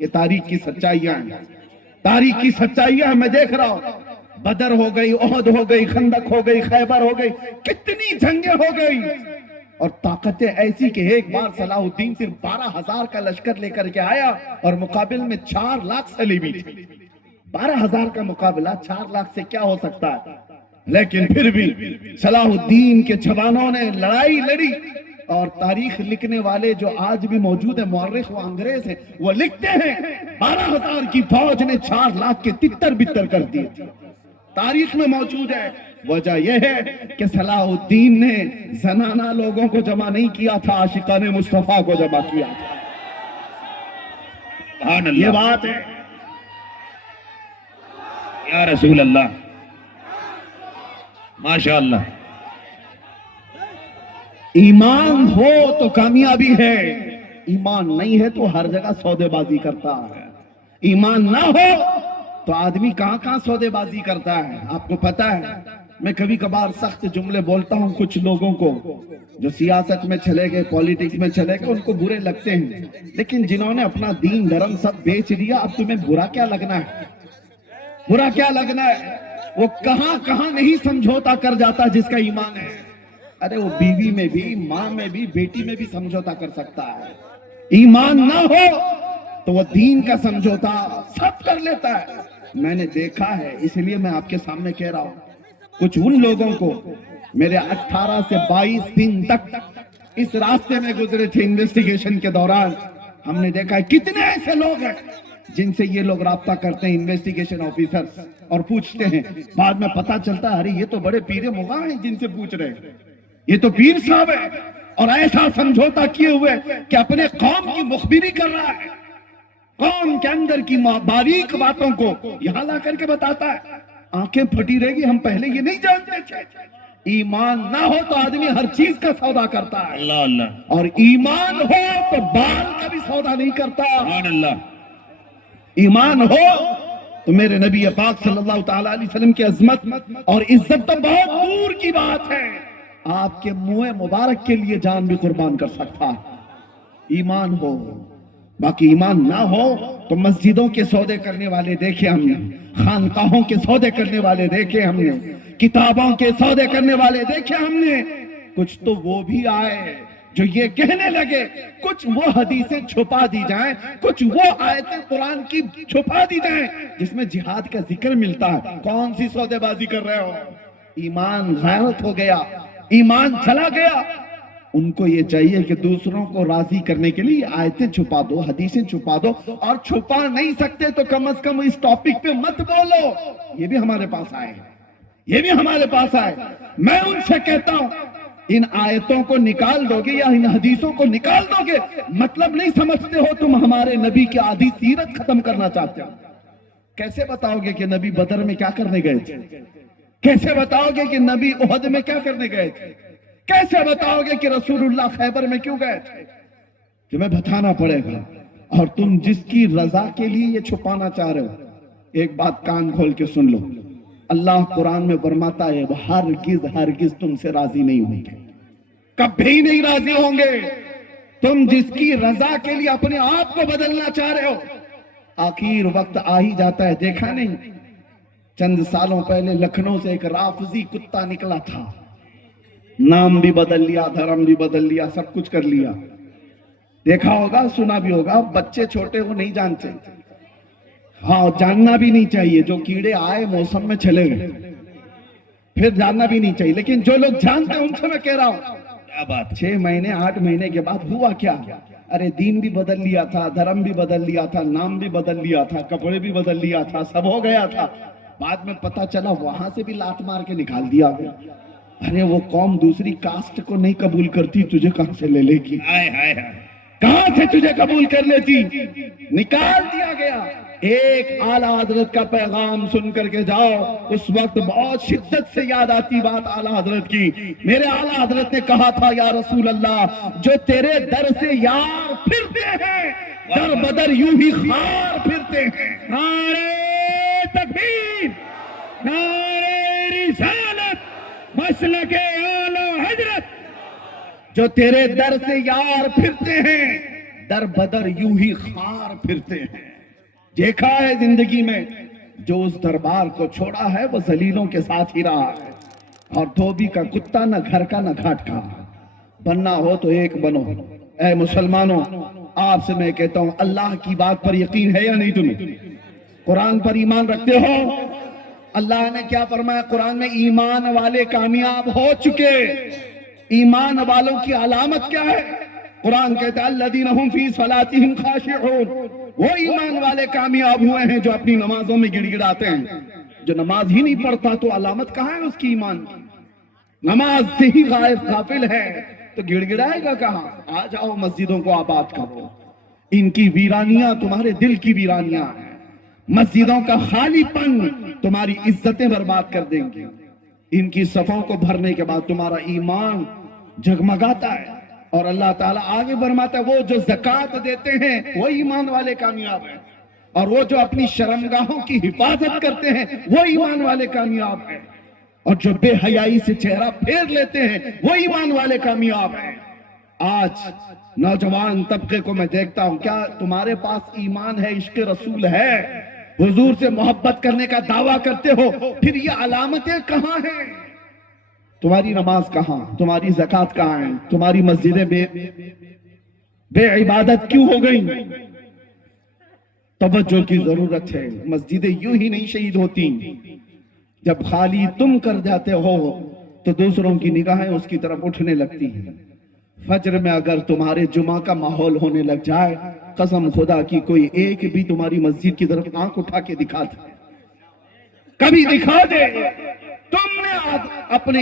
ये तारीख की सच्चाइयां हैं, तारीख की सच्चाइयां मैं देख रहा हूं। बदर हो गई, ओहद हो गई, खंदक हो गई, खैबर हो गई, कितनी जंगें हो गई और ताकतें ऐसी कि एक बार सलाहुद्दीन सिर्फ 12,000 का लश्कर लेकर के आया और मुकाबिल में 4 लाख सलीबी थे। 12,000 का मुकाबला 4 लाख से क्या हो सकता है? लेकिन फिर भी सलाहुद्दीन के जवानों ने लड़ाई लड़ी और तारीख लिखने वाले जो आज भी मौजूद है, मुअर्रिख व अंग्रेज है, वो लिखते हैं 12,000 की फौज ने 4 लाख के तितर बितर कर दिए थे। तारीख में मौजूद है। वजह यह है कि सलाहुद्दीन ने जनाना लोगों को जमा नहीं किया था, आशिकाने मुस्तफा को जमा किया था। ये बात है या रसूल अल्लाह, माशाअल्लाह। ईमान हो तो कामयाबी है, ईमान नहीं है तो हर जगह सौदेबाजी करता है। ईमान ना हो तो आदमी कहां कहां सौदेबाजी करता है। आपको पता है, मैं कभी कभार सख्त जुमले बोलता हूं कुछ लोगों को जो सियासत में चले गए, पॉलिटिक्स में चले गए, उनको बुरे लगते हैं। लेकिन जिन्होंने अपना दीन धर्म सब बेच दिया, अब तुम्हें बुरा क्या लगना है? बुरा क्या लगना है? वो कहां कहां नहीं समझौता कर जाता जिसका ईमान है। अरे वो बीवी में भी, माँ में भी, बेटी में भी समझौता कर सकता है। ईमान ना हो तो वो दीन का समझौता सब कर लेता है। मैंने देखा है, इसलिए मैं आपके सामने कह रहा हूं। कुछ उन लोगों को मेरे 18 से 22 दिन तक इस रास्ते में गुजरे थे इन्वेस्टिगेशन के दौरान, हमने देखा है कितने ऐसे लोग हैं जिनसे ये लोग राब्ता करते हैं, इन्वेस्टिगेशन ऑफिसर्स, और पूछते हैं। बाद में पता चलता है अरे ये तो बड़े पीरे मुगा हैं जिनसे पूछ रहे हैं, ये तो पीर साहब है। और ऐसा समझौता किए हुए कि अपने कौम की मुखबिरी कर रहा है, कौम के अंदर की बारीक बातों को यहां ला करके बताता है। आंखें फटी रहेगी, हम पहले ये नहीं जानते थे। ईमान ना हो तो आदमी हर चीज का सौदा करता है, अल्लाह अल्लाह। और ईमान हो तो बाल का भी सौदा नहीं करता। अल्लाह। ईमान हो तो मेरे नबी पाक सल्लल्लाहु ताला अलैहि वसल्लम की अजमत और इज्जत तो बहुत दूर की बात है, आपके मुंह मुबारक के लिए जान भी कुर्बान कर सकता है। ईमान हो। बाकी ईमान ना हो तो मस्जिदों के सौदे करने वाले देखे हमने, खानकाहों के सौदे करने वाले देखे हमने, किताबों के सौदे करने वाले देखे हमने। कुछ तो वो भी आए जो ये कहने लगे कुछ वो हदीसें छुपा दी जाएं, कुछ वो आयतें कुरान की छुपा दी जाएं जिसमें जिहाद का जिक्र मिलता है। कौन सी सौदेबाजी कर रहे हो? ईमान गायब हो गया, ईमान चला गया। उनको ये चाहिए कि दूसरों को राजी करने के लिए आयतें छुपा दो, हदीसें छुपा दो, और छुपा नहीं सकते तो कम से कम इस टॉपिक पे मत बोलो। ये भी हमारे पास आए, ये भी हमारे पास आए। मैं उनसे कहता हूं इन आयतों को निकाल दोगे या इन हदीसों को निकाल दोगे, मतलब नहीं समझते हो तुम हमारे नबी की आधी सीरत खत्म करना चाहते हो। कैसे बताओगे कि नबी बदर में क्या करने गए थे? कैसे बताओगे कि नबी उहद में क्या करने गए थे? कैसे बताओगे कि रसूलुल्लाह खैबर में क्यों गए थे? तुम्हें बताना पड़ेगा। और तुम जिसकी रजा के लिए ये छुपाना चाह रहे हो, एक बात कान खोल के सुन लो, अल्लाह कुरान में फरमाता है वो हरगिज तुमसे राजी नहीं होंगे, कभी नहीं राजी होंगे। तुम जिसकी रजा के लिए अपने आप को बदलना चाह रहे हो, आखिर वक्त आ ही जाता है। देखा नहीं, चंद सालों पहले लखनऊ से एक राफजी कुत्ता निकला था, नाम भी बदल लिया, धर्म भी बदल लिया, सब कुछ कर लिया। देखा होगा, सुना भी होगा, बच्चे छोटे वो नहीं जानते। हाँ, जानना भी नहीं चाहिए। जो कीड़े आए मौसम में चले गए, फिर जानना भी नहीं चाहिए। लेकिन जो लोग जानते हैं उनसे मैं कह रहा हूं, क्या बात। 6 महीने 8 महीने के बाद हुआ क्या? अरे दीन भी बदल लिया था, धर्म भी बदल लिया था, नाम भी बदल लिया था, कपड़े भी बदल लिया था, सब हो गया था। बाद में पता चला वहां से भी लात मार के निकाल दिया गया। अरे वो कौम दूसरी कास्ट को नहीं कबूल करती, तुझे कहां से ले लेगी? हाय हाय हाय। कहां से तुझे कबूल कर लेती? निकाल दिया गया। एक आला हजरत का पैगाम सुन करके जाओ, उस वक्त बहुत शिद्दत से याद आती बात आला हजरत की। मेरे आला हजरत ने कहा था, या रसूल अल्लाह, जो तेरे दर से यार फिरते हैं, दर बदर यूं ही खार फिरते हैं। नारे तकबीर, नारे रिसालत, मसलके आला हजरत। जो तेरे दर से यार फिरते हैं, दर बदर यूं ही खार फिरते हैं। देखा है जिंदगी में, जो उस दरबार को छोड़ा है वो जलीलों के साथ ही रहा है। और धोबी का कुत्ता न घर का न घाट का। बनना हो तो एक बनो। ऐ मुसलमानों, आपसे मैं कहता हूं, अल्लाह की बात पर यकीन है या नहीं? तुम्हें कुरान पर ईमान रखते हो? अल्लाह ने क्या फरमाया कुरान में? ईमान वाले कामयाब हो चुके। ईमान वालों की अलामत क्या है? कुरान कहता है अल्लज़ीना हुम फी सलातिहिम खाशिऊन। वो ईमान वाले कामयाब हुए हैं जो अपनी नमाजों में गिड़गिड़ाते हैं। जो नमाज ही नहीं पढ़ता तो अलामत कहां है उसकी ईमान की? नमाज से ही गाफिल है तो गिड़गिड़ाएगा कहां? आ जाओ, मस्जिदों को आबाद करो। इनकी वीरानियां तुम्हारे दिल की वीरानियां हैं। मस्जिदों का खालीपन तुम्हारी इज्जतें बर्बाद कर देंगे। इनकी सफों को भरने के बाद तुम्हारा ईमान जगमगाता है। और अल्लाह ताला आगे फरमाता है, वो जो ज़कात देते हैं वो ईमान वाले कामयाब हैं। और वो जो अपनी शर्मगाहों की हिफाजत करते हैं वो ईमान वाले कामयाब हैं। और जो बेहयाई से चेहरा फेर लेते हैं वो ईमान वाले कामयाब हैं। आज नौजवान तबके को मैं देखता हूं, क्या तुम्हारे पास ईमान है, इश्क रसूल है, हुजूर से मोहब्बत करने का दावा करते हो, फिर ये अलामतें कहां हैं? तुम्हारी नमाज कहां? तुम्हारी ज़कात कहां है? तुम्हारी मस्जिदें बेइबादत क्यों हो गई? तवज्जो की जरूरत है। मस्जिदें यूं ही नहीं शहीद होती। जब खाली तुम कर जाते हो तो दूसरों की निगाहें उसकी तरफ उठने लगती हैं। फज्र में अगर तुम्हारे जुमा का माहौल होने लग जाए, कसम खुदा की कोई एक भी तुम्हारी मस्जिद की तरफ आंख उठा के दिखा दे, कभी दिखा दे। तुमने अपने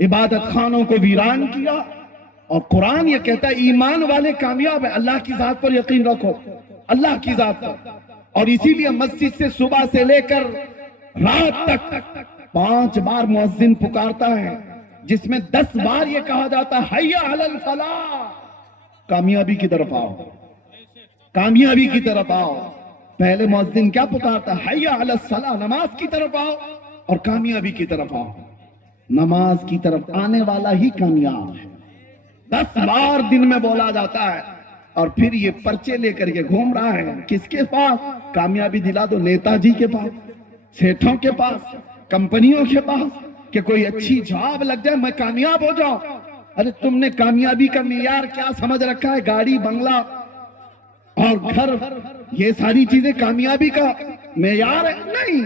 इबादत खानों को वीरान किया। और कुरान ये कहता है ईमान वाले कामयाब है। अल्लाह की जात पर यकीन रखो, अल्लाह की जात पर। और इसीलिए मस्जिद से सुबह से लेकर रात तक 5 बार मुअज्जिन पुकारता है, जिसमें 10 बार ये कहा जाता है हय्या अलल फलाह, कामयाबी की तरफ आओ, कामयाबी की तरफ आओ। पहले मुअज्जिन क्या पुकारता है? हय्या अलस सलाह, नमाज की तरफ आओ और कामयाबी की तरफ आओ। नमाज की तरफ आने वाला ही कामयाब है। 10 बार दिन में बोला जाता है। और फिर ये पर्चे लेकर के घूम रहा है, किसके पास? कामयाबी दिला दो नेताजी के पास, सेठों के पास, कंपनियों के पास, कि कोई अच्छी जॉब लग जाए मैं कामयाब हो जाऊं। अरे तुमने कामयाबी का मेयार क्या समझ रखा है? गाड़ी, बंगला और घर, ये सारी चीजें कामयाबी का मेयार है? नहीं।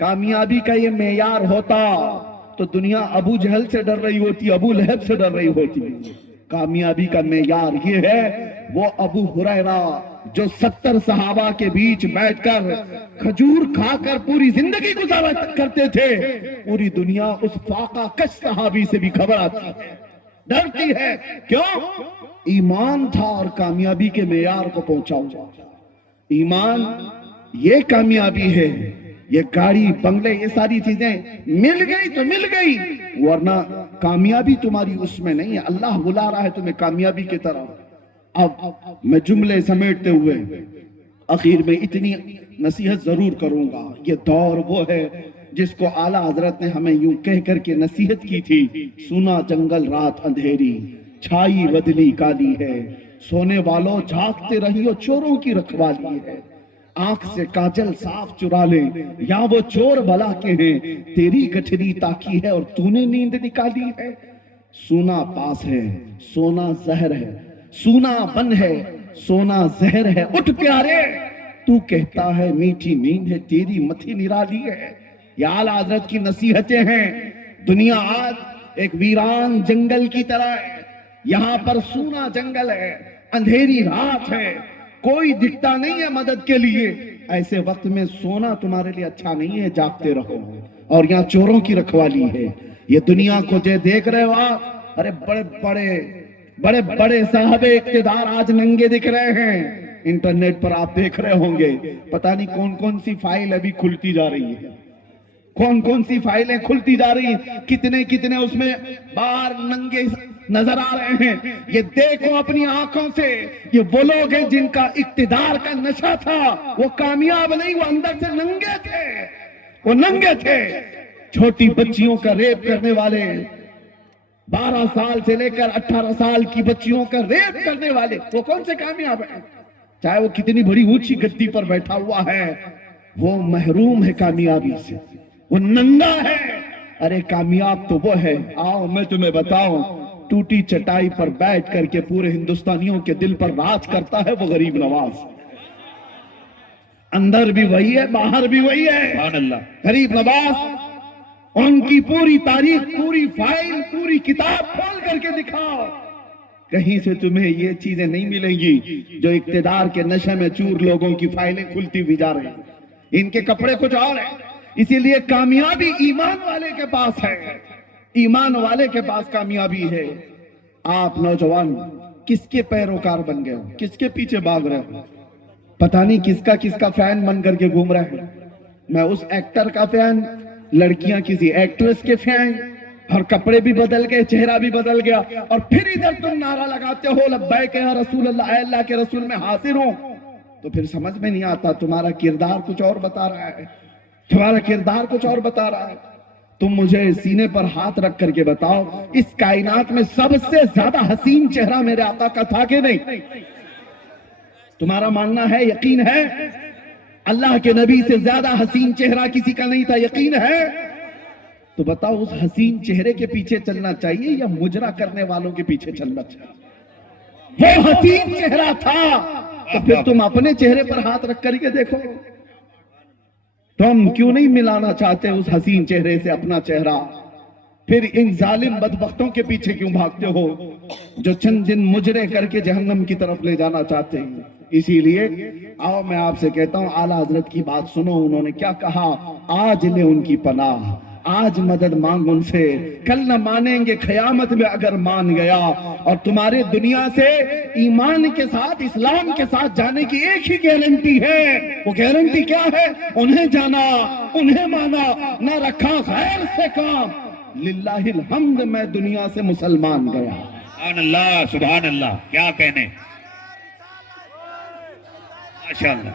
कामयाबी का ये मेयार होता तो दुनिया अबू जहल से डर रही होती, अबू लहब से डर रही होती। कामयाबी का मेयार ये है, वो अबू हुरैरा जो 70 सहाबा के बीच बैठकर खजूर खाकर पूरी जिंदगी गुजारा करते थे। पूरी दुनिया उस फाका कश सहाबी से भी घबराती है, डरती है। क्यों? ईमान था और कामयाबी के मेयार को पहुंचा हुआ। ईमान یہ کامیابی ہے. یہ گاڑی بنگلے یہ ساری چیزیں مل گئی تو مل گئی, ورنہ کامیابی تمہاری اس میں نہیں ہے. اللہ بلا رہا ہے تمہیں کامیابی کی طرف. اب میں جملے سمیٹتے ہوئے اخیر میں اتنی نصیحت ضرور کروں گا. یہ دور وہ ہے جس کو اعلیٰ حضرت نے ہمیں یوں کہہ کر کے نصیحت کی تھی, سنا جنگل رات اندھیری, چھائی بدلی کالی ہے, سونے والوں جھاگتے رہیو چوروں کی رکھوالی ہے. آنکھ سے کاجل صاف چرا لیں یا وہ چور بلا کے ہیں, تیری گٹھری تاکی ہے اور تو نے نیند نکالی ہے. سونا پاس ہے, سونا زہر ہے, سونا بن ہے, سونا زہر ہے. اٹھ پیارے, تو کہتا ہے میٹھی نیند ہے, تیری متھی نرالی ہے. یہ اعلیٰ حضرت کی نصیحتیں ہیں. دنیا آج ایک ویران جنگل کی طرح ہے. یہاں پر سونا جنگل ہے, اندھیری رات ہے, کوئی دکھتا نہیں ہے مدد کے لیے. ایسے وقت میں سونا تمہارے لیے اچھا نہیں ہے, جاگتے رہو. اور یہاں چوروں کی رکھوالی ہے. یہ دنیا کو جو دیکھ رہے ہو آپ, ارے بڑے بڑے صاحب اقتدار آج ننگے دکھ رہے ہیں. انٹرنیٹ پر آپ دیکھ رہے ہوں گے, پتہ نہیں کون کون سی فائل ابھی کھلتی جا رہی ہے, کون کون سی فائلیں کھلتی جا رہی ہیں, کتنے اس میں باہر ننگے نظر آ رہے ہیں. یہ دیکھو اپنی آنکھوں سے, یہ وہ لوگ ہیں جن کا اقتدار کا نشہ تھا, وہ کامیاب نہیں, وہ اندر سے ننگے تھے. وہ ننگے تھے. چھوٹی بچیوں کا ریپ کرنے والے, 12 سال سے لے کر 18 سال کی بچیوں کا ریپ کرنے والے, وہ کون سے کامیاب ہیں؟ چاہے وہ کتنی بڑی اونچی گدی پر بیٹھا ہوا ہے, وہ محروم ہے کامیابی سے, وہ ننگا ہے. ارے کامیاب تو وہ ہے, آؤ میں تمہیں بتاؤں, ٹوٹی چٹائی پر بیٹھ کر کے پورے ہندوستانیوں کے دل پر راج کرتا ہے, وہ غریب نواز. اندر بھی وہی ہے, باہر بھی وہی ہے. سبحان اللہ. غریب نواز, ان کی پوری تاریخ, پوری فائل, پوری کتاب کھول کر کے دکھاؤ. کہیں سے تمہیں یہ چیزیں نہیں ملیں گی جو اقتدار کے نشے میں چور لوگوں کی فائلیں کھلتی ہوئی جا رہی ہیں. ان کے کپڑے کچھ اور ہیں. اسی لیے کامیابی ایمان والے کے پاس ہے, ایمان والے کے پاس کامیابی ہے. آپ نوجوان کس کے پیروکار بن گئے ہو, کس کے پیچھے بھاگ رہے ہو؟ پتہ نہیں کس کا فین بن کر کے گھوم رہے ہیں. میں اس ایکٹر کا فین, لڑکیاں کسی ایکٹریس کے فین, اور کپڑے بھی بدل گئے, چہرہ بھی بدل گیا, اور پھر ادھر تم نعرہ لگاتے ہو لبیک یا رسول اللہ, اے اللہ کے رسول میں حاضر ہوں. تو پھر سمجھ میں نہیں آتا, تمہارا کردار کچھ اور بتا رہا ہے, تمہارا کردار کچھ اور بتا رہا ہے. تم مجھے سینے پر ہاتھ رکھ کر کے بتاؤ, اس کائنات میں سب سے زیادہ حسین چہرہ میرے آقا کا تھا کہ نہیں؟ تمہارا ماننا ہے, یقین ہے؟ اللہ کے نبی سے زیادہ حسین چہرہ کسی کا نہیں تھا, یقین ہے؟ تو بتاؤ, اس حسین چہرے کے پیچھے چلنا چاہیے یا مجرا کرنے والوں کے پیچھے چلنا چاہیے؟ وہ حسین چہرہ تھا, تو پھر تم اپنے چہرے پر ہاتھ رکھ کر کے دیکھو. تم کیوں نہیں ملانا چاہتے اس حسین چہرے سے اپنا چہرہ؟ پھر ان ظالم بدبختوں کے پیچھے کیوں بھاگتے ہو جو چند دن مجرے کر کے جہنم کی طرف لے جانا چاہتے ہیں؟ اسی لیے آؤ میں آپ سے کہتا ہوں, اعلیٰ حضرت کی بات سنو. انہوں نے کیا کہا, آج لے ان کی پناہ, آج مدد مانگ ان سے, کل نہ مانیں گے قیامت میں اگر مان گیا. اور تمہارے دنیا سے ایمان کے ساتھ, اسلام کے ساتھ جانے کی ایک ہی گارنٹی ہے. وہ گارنٹی کیا ہے؟ انہیں جانا, انہیں مانا, نہ رکھا غیر سے کام. للہ الحمد, میں دنیا سے مسلمان گیا. سبحان اللہ, سبحان اللہ, کیا کہنے, ماشاءاللہ.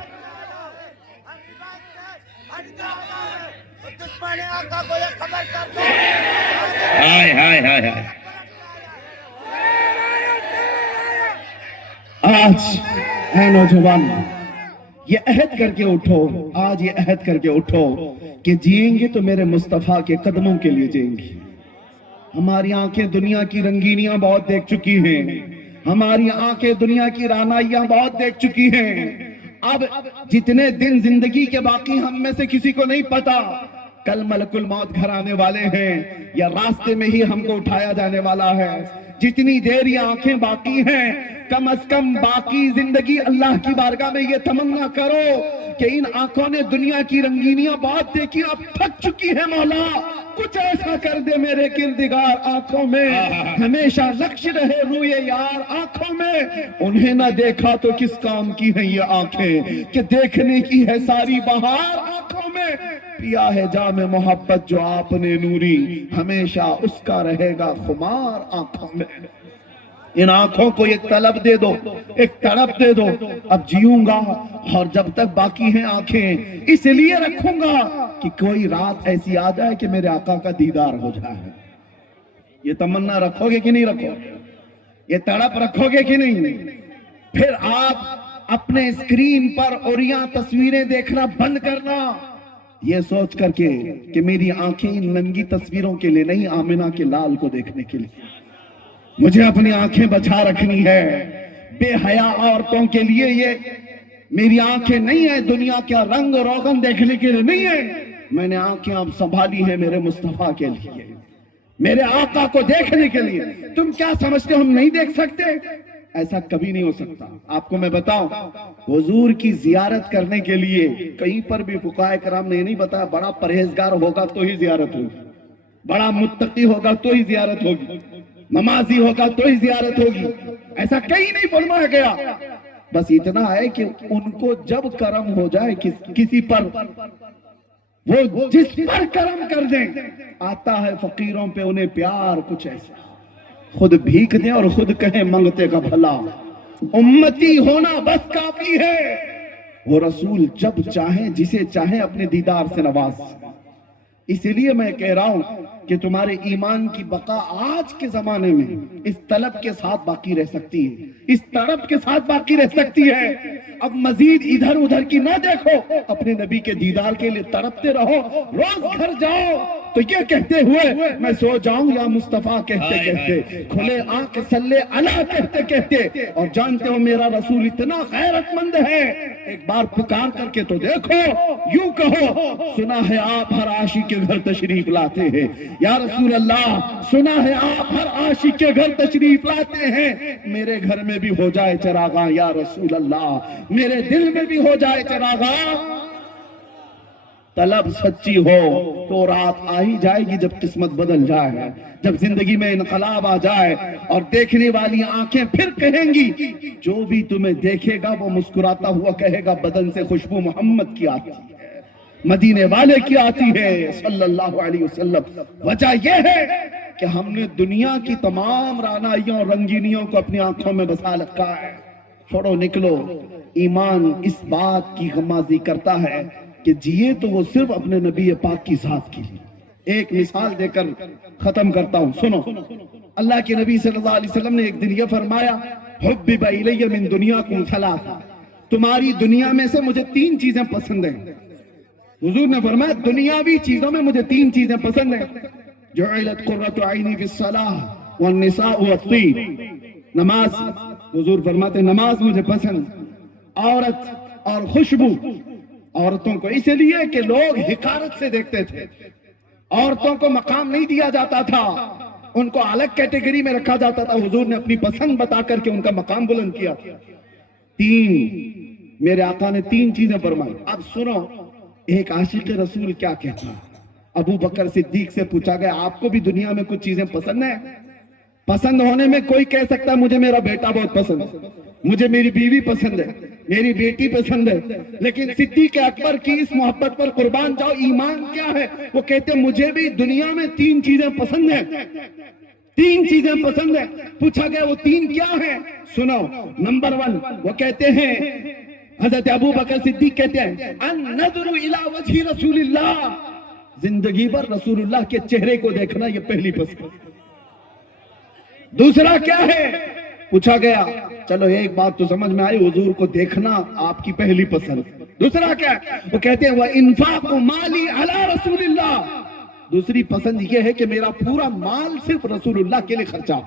ہائے ہائے ہائے ہائے. آج اے نوجوان, یہ عہد کر کے اٹھو, آج یہ عہد کر کے اٹھو کہ جئیں گے تو میرے مصطفیٰ کے قدموں کے لیے جئیں گے. ہماری آنکھیں دنیا کی رنگینیاں بہت دیکھ چکی ہیں, ہماری آنکھیں دنیا کی رانائیاں بہت دیکھ چکی ہیں. اب جتنے دن زندگی کے باقی ہم میں سے کسی کو نہیں پتا کل ملک الموت گھر آنے والے ہیں یا راستے میں ہی ہم کو اٹھایا جانے والا ہے. जितनी देर ये आंखें बाकी हैं, कम अज कम बाकी जिंदगी अल्लाह की बारगाह में ये तमन्ना करो कि इन आंखों ने दुनिया की रंगीनियां बहुत देखी, अब थक चुकी है मौला, कुछ ऐसा कर दे मेरे किरदिगार आंखों में, हमेशा लक्ष्य रहे रूए यार आंखों में। उन्हें ना देखा तो किस काम की है ये आंखें कि देखने की है सारी बहार आंखों में। पिया है जाम मोहब्बत जो आपने नूरी, हमेशा उसका रहेगा खुमार आंखों में। इन आंखों को एक तलब दे दो, एक तड़प दे दो, अब जीऊंगा और जब तक बाकी हैं आंखें इसलिए रखूंगा कि कोई रात ऐसी आ जाए कि मेरे आका का दीदार हो जाए। ये तमन्ना रखोगे कि नहीं रखोगे? ये तड़प रखोगे कि नहीं? फिर आप अपने स्क्रीन पर ओरिया तस्वीरें देखना बंद करना, ये सोच करके कि मेरी आंखें इन नंगी तस्वीरों के लिए नहीं, आमिना के लाल को देखने के लिए। मुझे अपनी आंखें बचा रखनी है, बेहया औरतों के लिए ये मेरी आंखें नहीं है, दुनिया का रंग रोगन देखने के लिए नहीं है। मैंने आंखें अब संभाली है मेरे मुस्तफा के लिए, मेरे आका को देखने के लिए। तुम क्या समझते हो हम नहीं देख सकते? ऐसा कभी नहीं हो सकता। आपको मैं बताऊं, हुजूर की जियारत करने के लिए कहीं पर भी फुकाए कराम ने नहीं बताया बड़ा परहेजगार होगा तो ही जियारत होगी, बड़ा मुत्तकी होगा तो ही जियारत होगी, नमाजी होगा तो ही जियारत होगी, ऐसा कहीं नहीं फरमाया गया। बस इतना है कि उनको जब करम हो जाए किसी पर, वो जिस पर करम कर दें, आता है फकीरों पे उन्हें प्यार कुछ ऐसा, खुद भीख दें और खुद कहें मंगते का भला, उम्मती होना बस काफी है। वो रसूल जब चाहे जिसे चाहे अपने दीदार से नवाज। इसीलिए मैं कह रहा हूं कि तुम्हारे ईमान की बका आज के जमाने में इस तलब के साथ बाकी रह सकती है, इस तड़प के साथ बाकी रह सकती है। अब मजीद इधर उधर की ना देखो, अपने नबी के दीदार के लिए तड़पते रहो। रोज घर जाओ तो ये कहते हुए मैं सो जाऊं या मुस्तफा कहते कहते, खुले आंख सल्ले अला कहते कहते, और जानते हो मेरा रसूल इतना गैरतमंद है, एक बार पुकार करके तो देखो, यूं कहो सुना है आप हर आशिक के घर तशरीफ लाते हैं, या रसूल अल्लाह सुना है आप हर आशिक के घर तशरीफ लाते हैं, मेरे घर में भी हो जाए चरागा या रसूल अल्लाह, मेरे दिल में भी हो जाए चरागा। तलब सच्ची हो तो रात आ ही जाएगी जब किस्मत बदल जाए, जब जिंदगी में इनकलाब आ जाए और देखने वाली आंखें फिर कहेंगी, जो भी तुम्हें देखेगा वो मुस्कुराता हुआ कहेगा बदन से खुशबू मोहम्मद की आती है, मदीने वाले की आती है सल्लल्लाहु अलैहि वसल्लम। वजह यह है कि हमने दुनिया की तमाम रानाइयों और रंगीनियों को अपनी आंखों में बसा रखा है। छोड़ो निकलो, ईमान इस बात की गमाजी करता है कि जिए तो वो सिर्फ अपने नबी पाक की जात के लिए। एक मिसाल देकर खत्म करता हूं, सुनो। अल्लाह के नबी सल्लल्लाहु अलैहि वसल्लम ने एक दिन ये फरमाया, हुब्बिबा इलैया मिन दुनियाकुम सलासा, तुम्हारी दुनिया में से मुझे 3 चीजें पसंद हैं। हुजूर ने फरमाया दुनियावी चीजों में मुझे 3 चीजें पसंद हैं, जुइलत कुर्रतु ऐनी फिस्सलाह वन निसाउ वत्तीब, नमाज। हुजूर फरमाते नमाज मुझे पसंद, औरत और खुशबू। औरतों को इसलिए कि लोग हिकारत से देखते थे, औरतों को मकाम नहीं दिया जाता था, उनको अलग कैटेगरी में रखा जाता था। हुजूर ने अपनी पसंद बता करके उनका मकाम बुलंद किया। 3 मेरे आका ने 3 चीजें फरमाई। अब सुनो एक आशिक रसूल क्या कहता है। अबू बकर सिद्दीक से पूछा गया आपको भी दुनिया में कुछ चीजें पसंद है? पसंद होने में कोई कह सकता है मुझे मेरा बेटा बहुत पसंद है, मुझे मेरी बीवी पसंद है, मेरी बेटी पसंद है, लेकिन सिद्दीक अकबर की इस मोहब्बत पर कुर्बान जाओ, ईमान क्या है? वो कहते मुझे भी दुनिया में 3 चीजें पसंद है, 3 चीजें पसंद है। पूछा गया वो 3 क्या है? सुनो, नंबर 1 वो कहते हैं, हजरत अबू बकर सिद्दीक कहते हैं अन नज़रु इला वजही रसूलिल्लाह, जिंदगी भर रसूलुल्लाह के चेहरे को देखना, ये पहली पसंद। दूसरा क्या है? पूछा गया, चलो एक बात तो समझ में आई, हुजूर को देखना आपकी पहली पसंद। दूसरा क्या? वो कहते हैं वह इन्फाक़ु माली अला रसूलिल्लाह, दूसरी पसंद ये है कि मेरा पूरा माल सिर्फ रसूलुल्लाह के लिए खर्चा।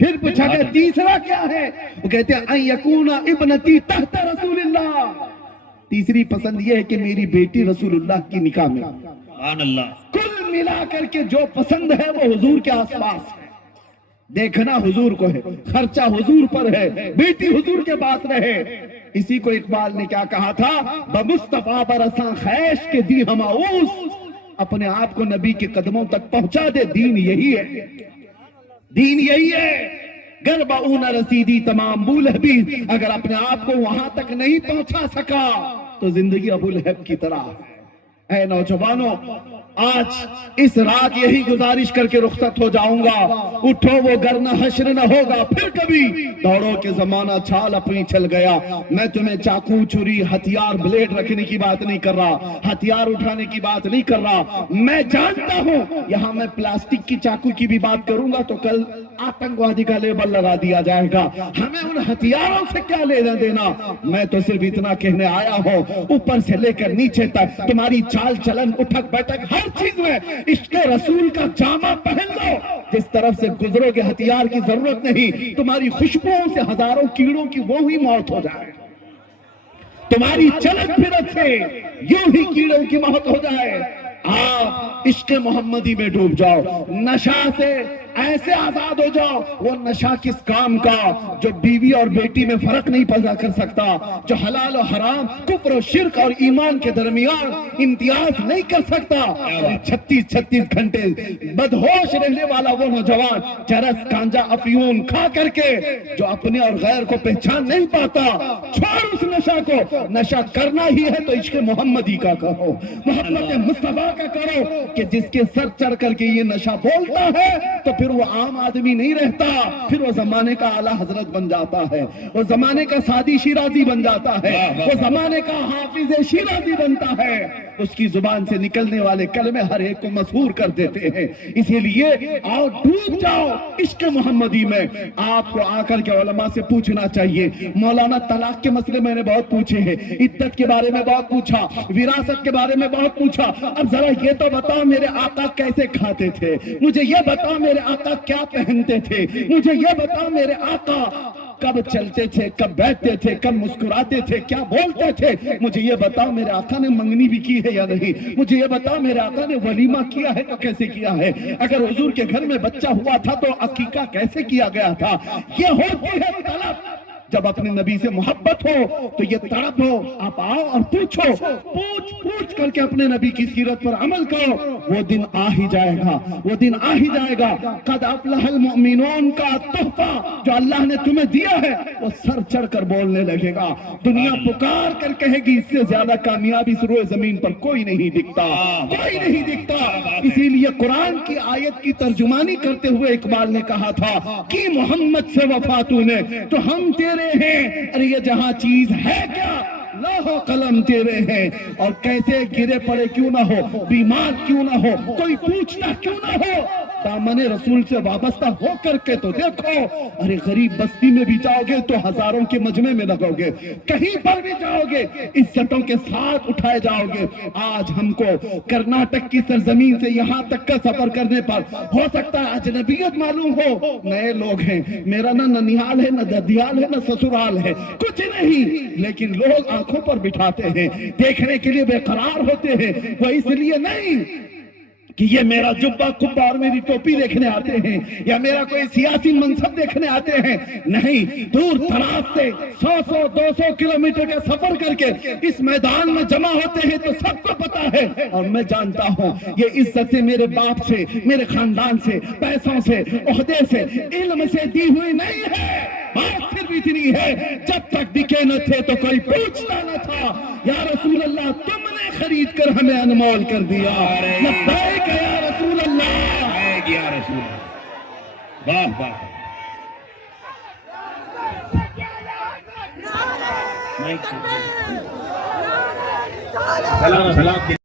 फिर पूछा गया तीसरा क्या है? वो कहते हैं अन यकूना इब्नती तहत रसूलिल्लाह, तीसरी पसंद ये है कि मेरी बेटी रसूलुल्लाह की निकाह में। सुभान अल्लाह। कुल मिलाकर के जो पसंद है वो हुजूर के आसपास है। देखना हुजूर को है, खर्चा हुजूर पर है, बेटी हुजूर के पास रहे। इसी को इकबाल ने क्या कहा था, बमुस्तफा बरसा खैश के दी हमाऊस, अपने आप को नबी के कदमों तक पहुंचा दे, दीन यही है, दीन यही है। गरबाऊ न रसीदी तमाम अबू लहबी, अगर अपने आप को वहां तक नहीं पहुंचा सका तो जिंदगी अबू लहब की तरह है। ऐ नौजवानों, आज इस रात यही गुजारिश करके रुखसत हो जाऊंगा, उठो वो गर न हश्र न होगा फिर कभी, दौड़ो के जमाना छाल अपनी चल गया। मैं तुम्हें चाकू छुरी हथियार ब्लेड रखने की बात नहीं कर रहा, हथियार उठाने की बात नहीं कर रहा। मैं जानता हूं यहां मैं प्लास्टिक की चाकू की भी बात करूंगा तो कल आतंकवादी का लेबल लगा दिया जाएगा। हमें उन हथियारों से क्या लेना देना। मैं तो सिर्फ इतना कहने आया हूं, ऊपर से लेकर नीचे तक तुम्हारी चाल चलन उठक बैठक हर चीज में इश्क़ रसूल का जामा पहन लो। जिस तरफ से गुजरोगे हथियार की जरूरत नहीं, तुम्हारी खुशबुओं से हजारों कीड़ों की वो ही मौत हो जाए, तुम्हारी चलत फिरत से यूं ही कीड़ों की मौत हो जाए। आप इश्क़ मोहम्मदी में डूब जाओ, नशा से ऐसे आजाद हो जाओ। वो नशा किस काम का जो बीवी और बेटी में फर्क नहीं पैदा कर सकता, जो हलाल और हराम, कुफ्र और शिर्क और ईमान के दरमियान इम्तियाज नहीं कर सकता। 36 घंटे बदहोश रहने वाला वो नौजवान चरस गांजा अफीम खा करके जो अपने और गैर को पहचान नहीं पाता, छोड़ उस नशा को। नशा करना ही है तो इश्क़ मोहम्मदी का करो, मोहम्मद मुस्तफा का करो, कि जिसके सर चढ़ करके ये नशा बोलता है तो फिर वो आम आदमी नहीं रहता, फिर वो जमाने का आला हजरत बन जाता है, वो जमाने का सादी शिराजी बन जाता है, वो जमाने का हाफिज शिराजी बनता है। उसकी जुबान से निकलने वाले कलमे हर एक को मशहूर कर देते हैं। इसीलिए आओ डूब जाओ इश्क़ मोहम्मदी में। आपको आकर के उलमा से पूछना चाहिए। मौलाना तलाक के मसले मैंने बहुत पूछे हैं, इद्दत के बारे में बहुत पूछा, विरासत के बारे में बहुत पूछा। अब जरा ये तो बताओ मेरे आका कैसे खाते थे, मुझे ये बताओ मेरे आका क्या पहनते थे, मुझे ये बताओ मेरे आका कब चलते थे, कब बैठते थे, कब मुस्कुराते थे, क्या बोलते थे। मुझे ये बताओ मेरे आका ने मंगनी भी की है या नहीं, मुझे ये बताओ मेरे आका ने वलीमा किया है तो कैसे किया है, अगर हुजूर के घर में बच्चा हुआ था तो अकीका कैसे किया गया था। ये होती है तलब। जब अपने नबी से मोहब्बत हो तो ये तड़प हो, आप आओ और पूछो, पूछ करके अपने नबी की सीरत पर अमल करो। वो दिन आ ही जाएगा, वो दिन आ ही जाएगा। कद अफ़लहल मुमिनून का तोहफा जो अल्लाह ने तुम्हें दिया है वो सर चढ़ कर बोलने लगेगा। दुनिया पुकार कर कहेगी इससे ज्यादा कामयाबी इस रोए जमीन पर कोई नहीं दिखता, कोई नहीं दिखता। इसीलिए कुरान की आयत की तर्जुमानी करते हुए इकबाल ने कहा था कि मोहम्मद से वफा तूने तो हम तेरे हैं, अरे ये जहां चीज है क्या लाहो कलम तेरे हैं। और कैसे गिरे पड़े क्यों ना हो, बीमार क्यों ना हो, कोई पूछता क्यों ना हो, दामने रसूल से वाबस्ता हो करके तो देखो। अरे गरीब बस्ती में भी जाओगे तो हजारों के मजमे में लगोगे, कहीं पर भी जाओगे इज्जतों के साथ उठाए जाओगे। आज हमको कर्नाटक की सरजमीन से यहाँ तक का सफर करने पर हो सकता है अजनबियत मालूम हो, नए लोग हैं, मेरा ना ननिहाल है, न ददियाल है, न ससुराल है, कुछ नहीं, लेकिन लोग आंखों पर बिठाते हैं, देखने के लिए बेकरार होते हैं। वो इसलिए नहीं कि ये मेरा जुब्बा कुब्बा और मेरी टोपी देखने आते हैं या मेरा कोई सियासी मनसब देखने आते हैं, नहीं, दूर दराज से 100-200 किलोमीटर का सफर करके इस मैदान में जमा होते हैं तो सबको पता है। और मैं जानता हूं ये इज्जतें मेरे बाप से, मेरे खानदान से, पैसों से, ओहदे से, इल्म से दी हुई नहीं है। बात सिर्फ इतनी है, जब तक दिखे न थे तो कोई पूछता न था, या रसूल अल्लाह तुमने खरीद कर हमें अनमोल कर दिया, लब्बैक या रसूल अल्लाह, या रसूल। वाह वाह, सलाम सलाम।